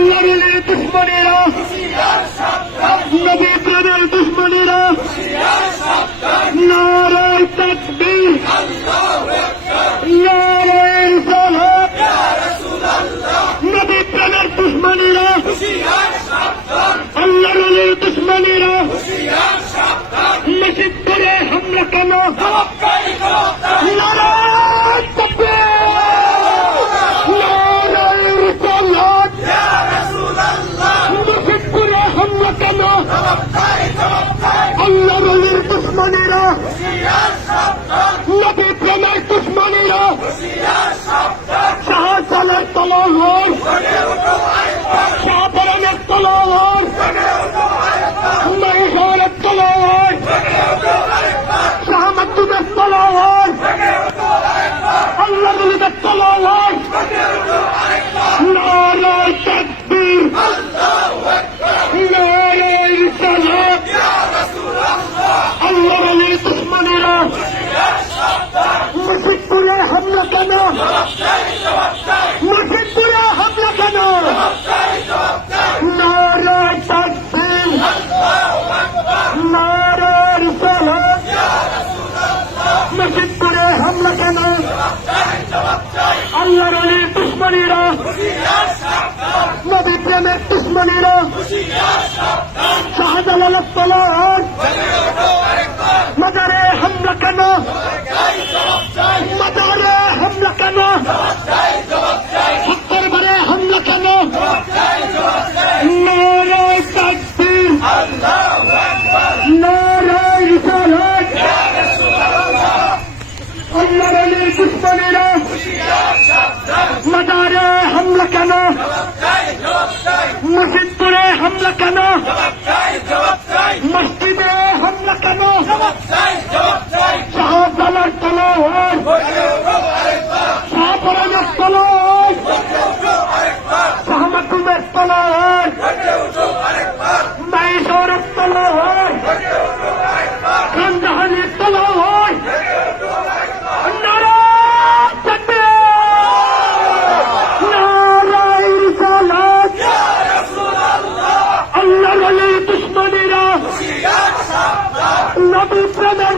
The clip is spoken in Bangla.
আল্লাহর দুশ্মনেরা। নবী প্রেমের দুশ্মনেরা। নারায় তাকবীর নারায় রিসালাত নবী প্রেমের দুশ্মনেরা। আল্লাহর দুশ্মনেরা মসজিদ করে হামলা কেন নারায় তাকবীর নারায় রিসালাত মসজিদ করে হামলা কেন আল্লাহর দুশ্মনেরা নবী প্রেমের দুশ্মনেরা শাহজালার তলোয়ার শাহপরানের তলোয়ার মহিষানের তলোয়ার শাহ মাকতুমের তলোয়ার আল্লাহ নবীদের তলোয়ার নারায় তাকবীর নারায় রিসালাত আল্লাহর আলীর দুশ্মনেরা মুর্শিদপুরে হামলা কেন মুর্শিদপুরে হামলা কেন নারায় তাকবীর নারায় রিসালাত মুর্শিদপুরে হামলা কেন আল্লাহর আলীর দুশ্মনেরা নবী প্রেমের দুশ্মনেরা শাহজালালের তলোয়ার মাজারে হামলা কেন মাজারে হামলা কেন হত্যার ঘরে হামলা কেন নারায় তাকবীর নারায় রিসালাত আল্লাহর আলীর দুশ্মনেরা মাজারে হামলা কেন মসজিদপুরে হামলা কেন? I'm your brother.